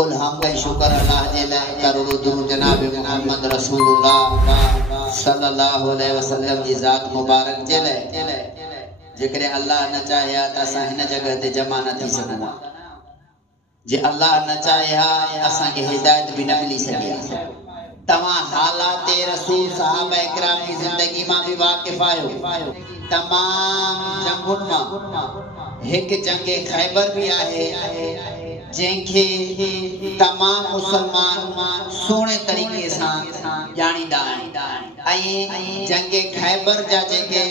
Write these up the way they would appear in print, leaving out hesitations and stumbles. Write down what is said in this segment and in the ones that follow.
कुल हम शुक्र अल्लाह जे लाए करोड़ों दुरूद जनाब मोहम्मद रसूलुल्लाह सल्लल्लाहु अलैहि वसल्लम जी जात मुबारक जे लाए जेकरे अल्लाह न चाहे त असा हिन जगह ते जमा न थी सघूं जे अल्लाह न चाहे असा के हिदायत भी न मिली सके तमा हालात रसूल साहबा इकराम की जिंदगी में भी वाकिफ आयो तमाम जंगुन में एक जंगे खैबर भी आहे जेंखे तमाम मुसलमान सोने तरीके से जानीदा आहिनि जंगे खैबर जा जेके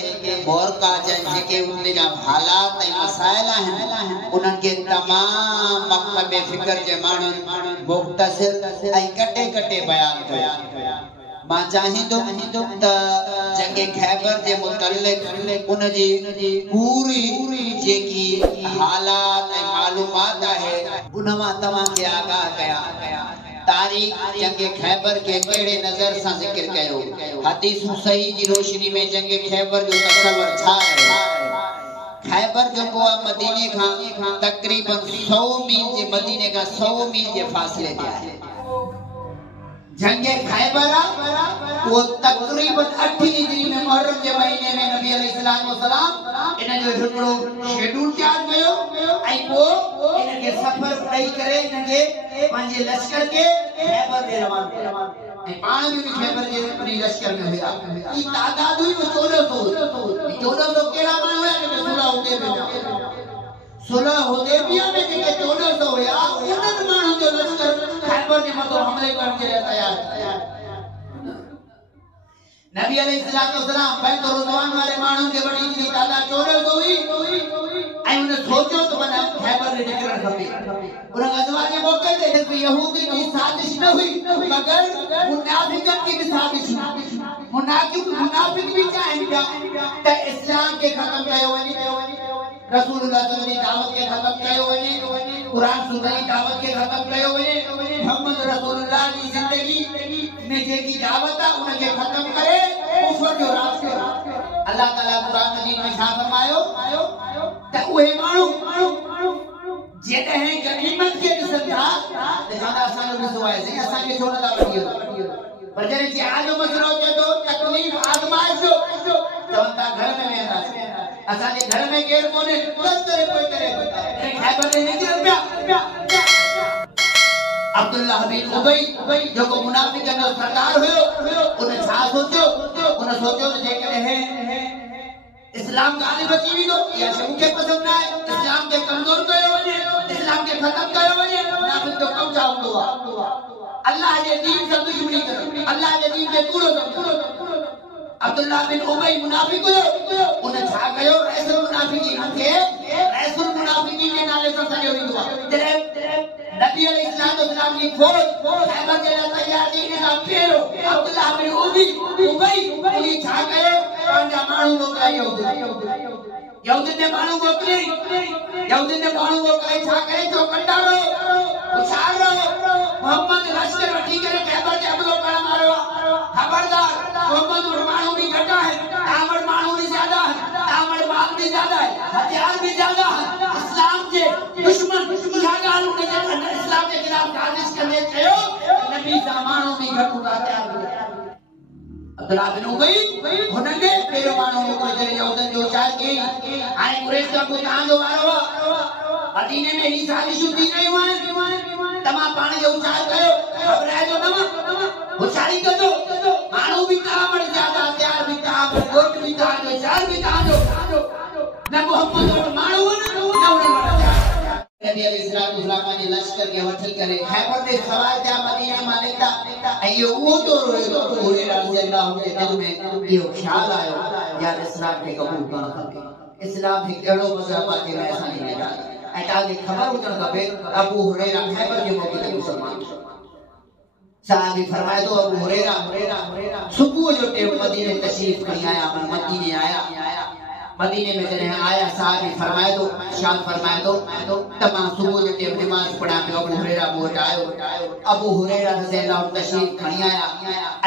बोरका जेके उनके जा हालात ऐं मसाइल आहिनि उन्हनि के तमाम मकतब फिक्र जे माण्हुनि मुख्तसर ऐं कटे कटे बयान कयो मां चाहींदो त जंगे खैबर जे मुतल्लिक़ उन जी पूरी जेकी हालात ऐं मालूमात आहे उन मां तव्हां खे आगाह कया तारीख जंगे खैबर के केड़े नजर से जिक्र कयो हदीसों सही जी रोशनी में जंगे खैबर जो तस्वर छा है खैबर जो को मदीने का तकरीबन 100 मील जे मदीने का 100 मील के फासले पे है जंगे खैबर वो तकरीबन 8 हिजरी में मुहर्रम के महीने में नबी अलैहिस्सलाम इन जो हिकड़ो शेड्यूल तैयार कयो ऐ वो इन के सफर तय करे इन के पंजे लश्कर के खैबर दे रवाना कयो ऐ पाण भी खैबर जे अपनी लश्कर में हुआ ई तादाद हुई 1400 केड़ा माण्हू हुआ के सुलह हुदैबिया में के 1400 हुआ उन्हनि माण्हू जो लश्कर खैबर के मथो हमले करण के लिए तैयार नबी अलैहिस्सलाम बैत रुज़वान वाले माण्हू के बड़ी जी तादाद 1400 हुई ऐं उन सोचो तो मना खैबर ने निकरण खपे उन गज़वा के मौके ते कोई यहूदी की साजिश न हुई मगर मुनाफिकन की भी साजिश मुनाफिक भी चाहें त इस्लाम के खत्म कयो वनी रसूलुल्लाह की दावत के खत्म कयो वनी कुरान सुन्नत की दावत के खत्म कयो वनी मोहम्मद रसूलुल्लाह की जिंदगी में जेकी दावत है उनके खत्म करे कुफर जो रास्ते अल्लाह ताला कुरान मजीद में छा फरमायो त उहे माण्हू जेॾहिं गनीमत के ॾिसंदा त चवंदा असांजो ॾिसो आहे साईं असांखे छो नथा वठी पर जॾहिं जिहाद जो मसलो अचे थो तकलीफ़ आज़माइश जो चवंदा घर में वेहंदासीं असांजे घर में केरु कोन्हे तंदरे कोई करे खैबर में निकिरन पिया अब्दुल्लाह बिन उबई जो को मुनाफिकन जो सरदार हुयो उन छा सोचियो उन सोचियो त जेकॾहिं इस्लाम गालिब अची वेंदो या मूंखे पसंदि न आहे इस्लाम के कमज़ोर कयो वञे इस्लाम के खत्म कयो वञे मुनाफिक जो कमु छा हूंदो आहे अल्लाह जे दीन से दुश्मनी करो अल्लाह जे दीन के कूड़ो करो अब्दुल्लाह बिन उबई मुनाफिक हुयो उन छा कयो रईसुल मुनाफिकीन के रईसुल मुनाफिकीन के नाले से सॼो ईंदो आहे नबी अलैहिस्सलाम की फौज खैबर जे लाइ तैयार थी इन खां पहिरियों अब्दुल्लाह बिन उबई छा कयो पंहिंजा माण्हू मोकिलायो यहूदियुनि ने माण्हू मोकिले छा करे तो कंडारो होशियार रहो मोहम्मद लश्कर वठी करे खैबर ते हमलो करण वारो खबरदार मोहम्मद माण्हू भी घटि है तामड़ माण्हू भी ज्यादा है तामड़ माल भी ज्यादा है हथियार भी ज्यादा है इस्लाम के दुश्मन इहा ॻाल्हि उन जे इस्लाम के खिलाफ साजिश करे चयो नबी सा माण्हू भी घटि हूंदा हथियार भी अब्दुल्लाह बिन उबई हुनने पहिरियों माण्हू मोकिले करे यहूदन जो चाल कई हाणे कुरैश का कोई तव्हांजो वारो मदीने में ही साजिशूं थी रहियूं आहिनि तव्हां पाण जो उछाल कयो घबराइजो न होशियारी कजो माण्हू भी तामड़ ज्यादा हथियार भी तामड़ गोट भी तव्हांजो चाल भी तव्हांजो न मोहम्मद माण्हू न उन्हनि नबी अलैहिस्सलाम ने लश्कर के वठी करे खैबर दे सवार जा मदीने में निकता ऐं यो वो तो रोए हुरैरा रज़ी अल्लाह के दिल में यो ख्याल आयो यार इस्लाम के कबूल करण खपे इस्लाम हिकु अहिड़ो मज़हब आहे जंहिंमें असांजी निजात ऐं तव्हांखे ख़बर हुजणु खपे अबू हुरैरा खैबर के मौके ते मुसलमान साहबी फरमाए तो अबू हुरैरा सुबह जो टाइम मदीने तशरीफ खणी आया मदीने आया मदीने में जने आया साहबी फरमाए तो शान फरमाए तो तमाम सुबह जो टाइम नमाज पढ़ा के अबू हुरैरा मोट आयो अबू हुरैरा रज़ी अल्लाह तशरीफ खणी आया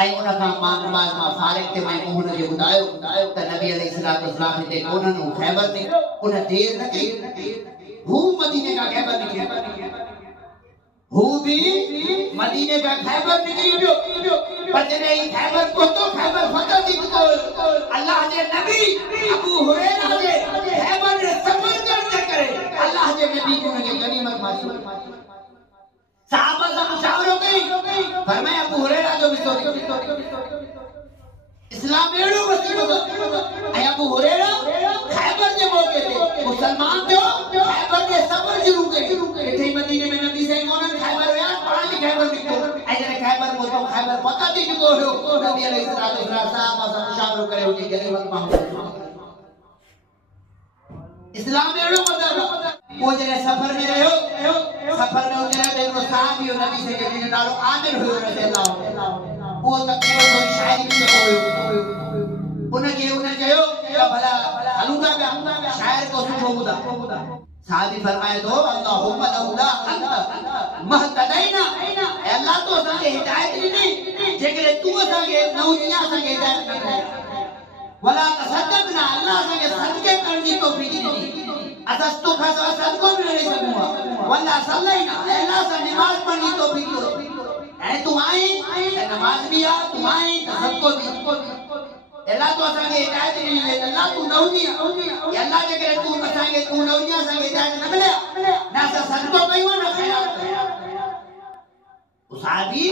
ऐं उन खां मां नमाज मां फारिग ते मैं हुन जो बुधायो त नबी अलैहिस्सलाम ने उन्हनि खैबर में उन देर न कई हू मदीने का खैबर निकले हू भी मदीने का खैबर निकली पियो पर जॾहिं ही खैबर पहुतो खैबर फतह थी को अल्लाह जे नबी अबू हुरैरा जे खैबर जे सफ़र करते करे अल्लाह जे नबी को उनके गनीमत मानी सहाबा से मुशावरो कई फरमाया अबू हुरैरा जो भी इस्लाम एड़ो वसीलो ऐं अबू हुरैरा खैबर जे मौके ते मुसलमान थियो खैबर जे सफ़र शुरू कई इथे मदीने में नबी से कोन खैबर विया पाण खैबर निकतो ऐं जॾहिं खैबर पहुतो खैबर पता थी चुको हुयो नबी अलैहिस्सलाम सहाबा सां मुशावरो करे उनजी गनीमत मांगो इस्लाम एड़ो मज़हब वो जॾहिं सफ़र में रहियो सफ़र में उनजे हिकिड़ो सहाबी हो नबी से जंहिंजो नालो आमिर हुयो रज़ियल्लाहु वो तकरीबन कोई शायरी भी तो हुयो उनके उन चयो भला हलूंगा पिया शायर को सुठो ॿुधा साहबी फरमाए थो अल्लाहुम्मा लौला अंत महतदैना अल्लाह तो असांखे हिदायत ॾिनी जेकॾहिं तूं असांखे न हुजीं असांखे हिदायत न ॾिनी वला तसद्दक़ना अल्लाह असांखे सदक़े करण जी तौफ़ीक़ ॾिनी असां तोखां सवाइ सदको बि न ॾेई सघूं हा वला सल्लैना अल्लाह असां नमाज़ पढ़ण जी तौफ़ीक़ ॾिनी ऐं तूं आई नमाज भी आ तूं आई सदको भी अल्लाह तो असांखे हिदायत ॾिनी अल्लाह तूं न हुजीं अल्लाह जे करे तूं असांखे तूं न हुजीं असांखे हिदायत न मिलिया न असां सदको कयूं न ख़ैरात सहाबी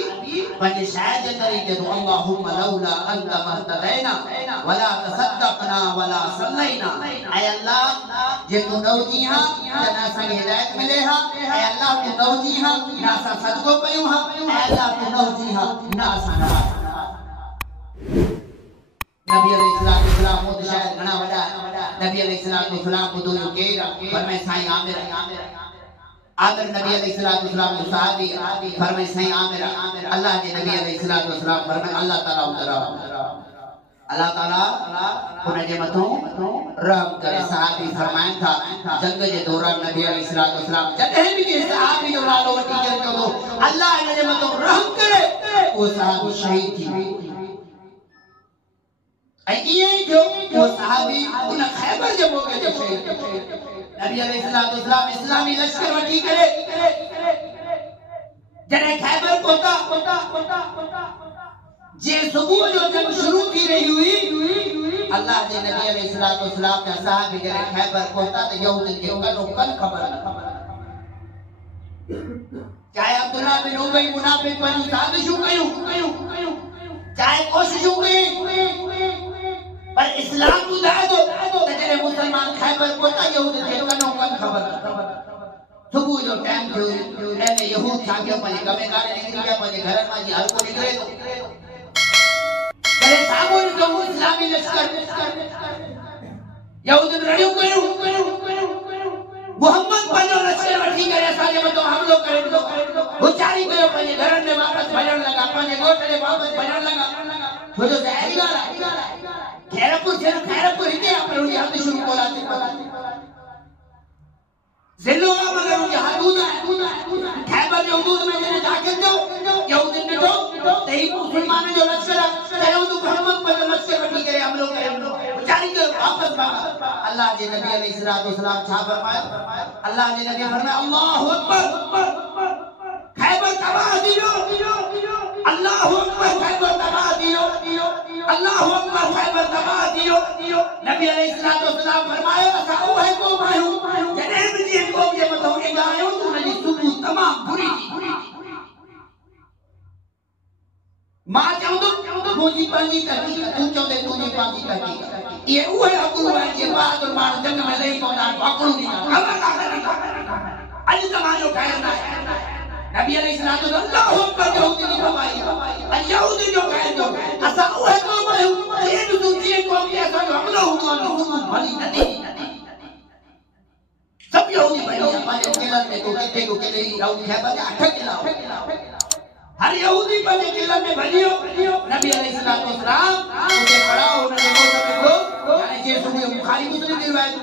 पंहिंजे शायर जे तरीक़े तो अल्लाहुम्मा लौला अंत महतदैना वला तसद्दक़ना वला सल्लैना ऐं अल्लाह जे तूं न हुजीं हा त न असांखे हिदायत मिले हा ऐं अल्लाह तूं न हुजीं हा न असां सदको कयूं हा ऐं अल्लाह तूं न हुजीं हा न असां नबी अलैहिस्सलाम मोद शायर घणा वॾा नबी अलैहिस्सलाम ॿुधो जो केरु फरमाए साईं आमिर नबी अलैहिस्सलाम जो सहाबी फरमाए साईं आमिर अल्लाह जे नबी अलैहिस्सलाम फरमाए अल्लाह ताला उतरा अल्लाह ताला उन जे मथों रहम करे सहाबी फरमाइन था जंग जे दौरान नबी अलैहिस्सलाम जॾहिं बि के सहाबी जो नालो वठी करे चवंदो अल्लाह इन जे मथों रहम करे वो सहाबी शहीद थी वियो ऐं ईअं ई थियो वो सहाबी उन खैबर जे मौके ते शहीद नबी अलैहिस्सलाम इस्लामी लश्कर वठी करे जॾहिं खैबर पहुता जे सुबुह जो जंग शुरू थी रही हुई अल्लाह जे नबी अलैहिस्सलाम जा सहाबी जॾहिं खैबर पहुता त यहूदी खे कनो कन ख़बर न चाहे अब्दुल्लाह बिन उबई मुनाफिक पंहिंजूं साज़िशूं कयूं चाहे कोशिशूं कयूं पर इस्लाम ॿुधाए थो त जॾहिं मुसलमान खैबर पहुता यहूदी खे कनो कन ख़बर सुबुह जो टाइम थियो ऐं यहूद छा कयो पंहिंजे कमे कारे निकिरी विया पंहिंजे घरनि मां जीअं हर को निकिरे थो कॾहिं साम्हूं ॾिठो इस्लामी लश्कर यहूदनि रड़ियूं कयूं मोहम्मद पंहिंजो लश्कर वठी करे असांजे मथां हमलो करे थो होशियारी कयो पंहिंजे घरनि में वापसि भॼण लॻा पंहिंजे ॻोठ ॾे वापसि भॼण लॻा छो जो ज़ाहिरी ॻाल्हि आहे खैरपुर हिते आहे पर उनजी हद शुरू कोला थी ज़िलो आहे मगर उनजी हदूद आहे खैबर जे हदूद में जॾहिं दाख़िल थियो यहूदी ॾिठो त ही मुसलमान जो लश्कर आहे चयो तूं मोहम्मद पंहिंजो लश्कर वठी करे हमलो करे वीचारी कयो वापसि भाॻ अल्लाह जे नबी अलैहिस्सलाम छा फरमायो अल्लाह जे नबी फरमायो अल्लाहु अकबर खैबर तबाह थी वियो अल्लाहु अकबर खैबर तबाह थी वियो अल्लाहु अकबर खैबर तबाह थी वियो नबी अलैहिस्सलाम फरमायो असां उहे क़ौम आहियूं जॾहिं बि जी क़ौम जे मथां ईंदा आहियूं त उनजी सुबुह तमामु बुरी थी मां चवंदुमि मुंहिंजी पंहिंजी तहक़ीक़ तूं चवंदे तुंहिंजी पंहिंजी तहक़ीक़ इहे उहे हक़ूक़ आहिनि जीअं बहादुर माण्हू जंग में लही पवंदा आहिनि पकड़ूं ॾींदा अॼु ज़मानो क़ाइमु न आहे नबी अलैहिस्सलाम अल्लाहु अकबर यहूदी जी फरमाई यहूदी जो कहंदो असां उहे क़ौम आहियूं जीअं तूं जीअं क़ौम खे असांजो हमलो हूंदो भली न ॾे सभु यहूदी पंहिंजे क़िलनि में तो किथे को किथे यहूदी खैबर जा 8 क़िला हर यहूदी पंहिंजे क़िलनि में भॼियो नबी अलैहिस्सलाम उते पढ़ा हुनजे ॻोठ में को यानी जे सुबुह बुखारी मुस्लिम जी रिवायत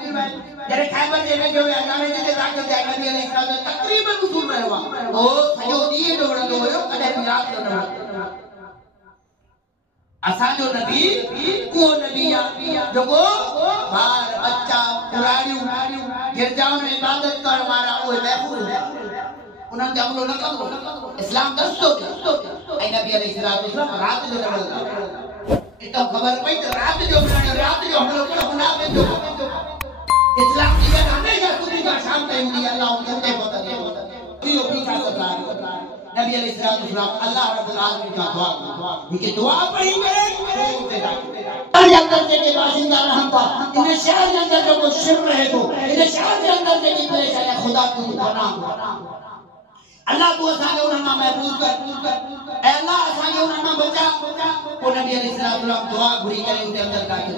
जॾहिं खैबर जे वेझो विया नाले ते दाख़िल थिया नबी अलैहिस्सलाम तक़रीबन उसूल रहियो आहे ओ सॼो ॾींहुं डोड़ंदो हुयो कॾहिं बि राति जो न वञे असांजो नबी उहो नबी आहे जेको ॿार बच्चा पुराणियूं गिरजाउनि में इबादत करण वारा उहे महफ़ूज़ उन्हनि ते हमलो न कंदो इस्लाम दस्तो ऐं नबी अलैहिस्सलाम रात जो डबल इतो खबर पई त रात जो हमलो कयो हुना वेंदो इस्लाम जी हमेशा सुबह का शाम ताईं हूंदी अल्लाह उनखे उते पहुचाए इहो पीछा सता नबी अलैहिस्सलाम अल्लाह रब्बुल आलमीन का दुआ पढ़ी करे अंदर जेके बाशिंदा रहन था इन शहर के अंदर जो कुछ शिर रहे तो इन शहर के अंदर जेकी परेशानी खुदा को बना अल्लाह को असांखे उन्हनि महफूज़ कर ऐं अल्लाह असांखे उन्हनि बचा पोइ नबी अलैहिस्सलाम दुआ घुरी करे उनके अंदर दाखिल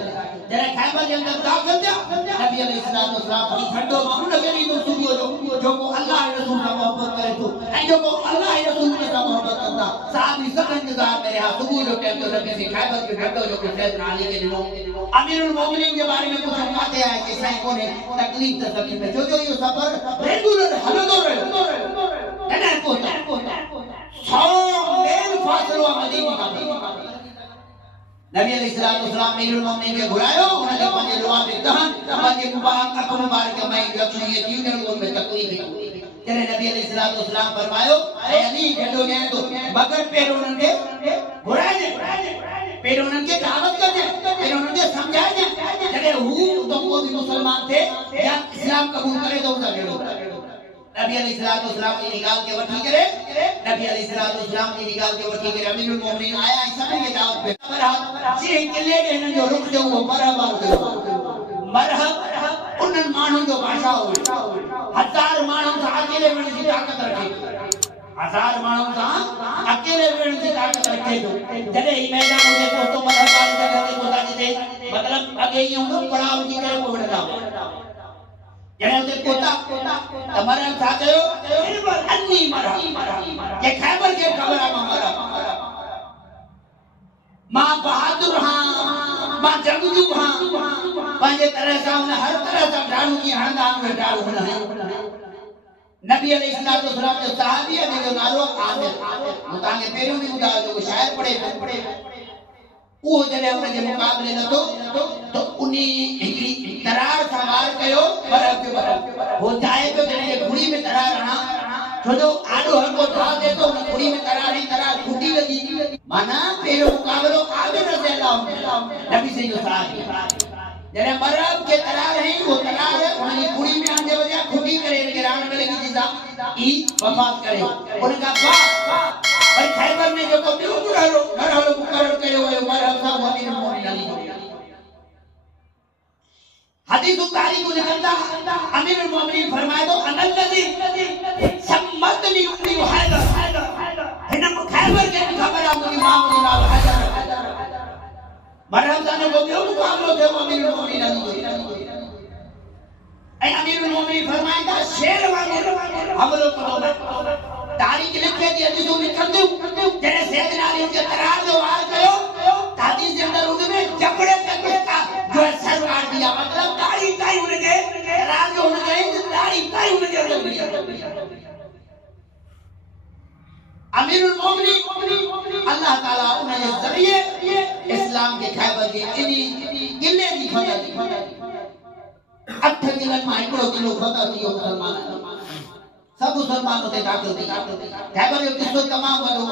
जॾहिं खैबर के अंदर दाखिल थिया नबी अलैहिस्सलाम वही ठंडो माहौल लॻे थो सुबुह जो को अल्लाह रसूल सां मोहब्बत करे थो ऐं जो को अल्लाह रसूल सां मोहब्बत कंदा साहबी सब इंतज़ार में रहिया सुबुह जो टाइम जो नबी से खैबर के ठंडो जो सैयदना अली के ॾिनो अमीरुल मोमिनीन के बारे में कुछ काथे आहे कि साईं कोने तकलीफ़ त सभी में छो जो इहो सफ़र रेगुलर हलंदो रहियो तॾहिं पहुता 100 मील फ़ासिलो आहे मदीने खां नबी अलैहिस्सलाम अमीरुल मोमिनीन के घुरायो उनके पंहिंजे लुआबे दहन पंहिंजे मुबारक मुबारक में रखी थी उन में तकलीफ़ जॾहिं नबी अलैहिस्सलाम फरमायो ऐं अली झंडो ॾियण तो मगर पहिरियों उन्हनि खे घुराइजे पहिरियों उन्हनि खे दावत कजे पहिरियों उन्हनि खे सम्झाइजे जॾहिं हू तो को भी मुसलमान थे या इस्लाम कबूल करे तो उनका भेड़ो नबी अलैहिस्सलाम की निगाह के वठी करे नबी अलैहिस्सलाम की निगाह के वठी करे अमीरुल मोमिनीन आया ऐं सभी के दावत पे जी किले के हिननि जो रुख जो वो मरहबा मरहब उन्हनि माण्हुनि जो भाषा हो 1000 माण्हुनि सां अकेले विहण जी ताक़त रखे 1000 माण्हुनि सां अकेले विहण जी ताक़त रखे थो जॾहिं ही मैदान हुजे पहुतो मरहब वारी जॻह ते पहुता जिते मतलब अॻे ई हूंदो पड़ाव जी करे पोइ विढ़ंदा जॾहिं हुते पहुता त मरहब छा कयो अन्नी मरहब के खैबर के ख़बर आहे मरहब मां बहादुर हां मां जंगजू हां पंहिंजे तरह सां हर तरह सां ढालू की हणंदा आहिनि ढालू हुन नबी अलैहिस्सलाम जो सहाबी आहे जो नालो आमिर तव्हांखे पहिरियों बि ॿुधायो जो शाइर पढ़े उहो जॾहिं हुनजे मुक़ाबले न तो उनी हिकिड़ी दरार सां वार कयो बरफ़ जो हो चाहे पियो जॾहिं घुड़ी में दरार हणा छो जो आॾो हल्को ढाल दे तो उन घुड़ी में दरार ही दरार फूटी लगी माना पहिरियों मुक़ाबलो आमिर रज़ियल्लाहु अन्हु नबी से जो सहाबी जॾहिं बरफ़ के दरार है वो दरार उनकी घुड़ी में आंदे वजह खुटी करे गिराण में लगी जिसा ई वफात करे उनका भाई खैबर में जो को ॿियो मरहलो मुक़रर कयो वियो मरहब सां अमीरुल मोमिनीन अली हदीस तारीख़ लिखंदा अमीरुल मोमिनीन फरमाए तो अनल्लज़ी सम्मतनी उम्मी हैदर हिन खैबर के खबर आहे मुंहिंजी मां जो नालो हैदर मरहब सां जो ॿियो मुक़ाबलो थियो अमीरुल मोमिनीन अली ऐं अमीरुल मोमिनीन फरमाए था शेर वांगुरु हमलो करो तारीख़ लिखे थी हदीसूं लिखंदियूं जॾहिं सैयदना अली उनके तरार जो वार कयो हदीस जे अंदर उनमें जबड़े तक जो सर काट दिया मतलब दाढ़ी ताईं उनके तरार जो उनके दाढ़ी ताईं उनके लगी अमीरुल मोमिनीन अल्लाह ताला उनके ज़रिए इस्लाम के खैबर के इन्हीं किले की फतह 8 किलन में 1 किलो फतह थी मुसलमान सब मुसलमानों से दाखिल थी खैबर जो किस्सो तमाम वॾो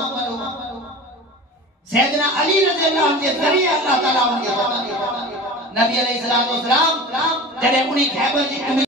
सैयदना अली रज़ियल्लाहु अन्हु के ज़रिए अल्लाह ताला उनके नबी अलैहिस्सलाम जॾहिं उन्हीं खैबर जी